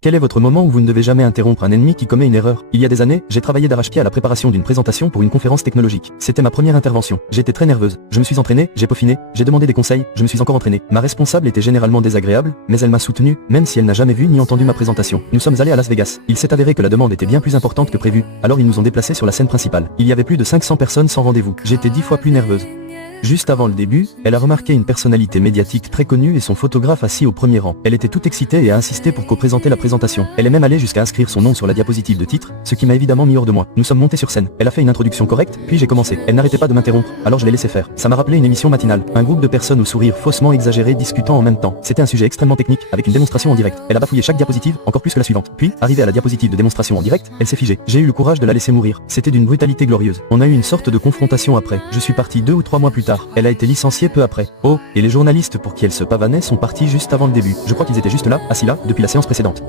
Quel est votre moment où vous ne devez jamais interrompre un ennemi qui commet une erreur? Il y a des années, j'ai travaillé d'arrache-pied à la préparation d'une présentation pour une conférence technologique. C'était ma première intervention. J'étais très nerveuse. Je me suis entraîné, j'ai peaufiné, j'ai demandé des conseils, je me suis encore entraîné. Ma responsable était généralement désagréable, mais elle m'a soutenu, même si elle n'a jamais vu ni entendu ma présentation. Nous sommes allés à Las Vegas. Il s'est avéré que la demande était bien plus importante que prévu, alors ils nous ont déplacés sur la scène principale. Il y avait plus de 500 personnes sans rendez-vous. J'étais 10 fois plus nerveuse. Juste avant le début, elle a remarqué une personnalité médiatique très connue et son photographe assis au premier rang. Elle était toute excitée et a insisté pour co-présenter la présentation. Elle est même allée jusqu'à inscrire son nom sur la diapositive de titre, ce qui m'a évidemment mis hors de moi. Nous sommes montés sur scène. Elle a fait une introduction correcte, puis j'ai commencé. Elle n'arrêtait pas de m'interrompre, alors je l'ai laissé faire. Ça m'a rappelé une émission matinale. Un groupe de personnes au sourire faussement exagéré discutant en même temps. C'était un sujet extrêmement technique, avec une démonstration en direct. Elle a bafouillé chaque diapositive, encore plus que la suivante. Puis, arrivée à la diapositive de démonstration en direct, elle s'est figée. J'ai eu le courage de la laisser mourir. C'était d'une brutalité glorieuse. On a eu une sorte de confrontation après. Je suis parti 2 ou 3 mois plus tard. Elle a été licenciée peu après. Oh, et les journalistes pour qui elle se pavanait sont partis juste avant le début. Je crois qu'ils étaient juste là, assis là, depuis la séance précédente.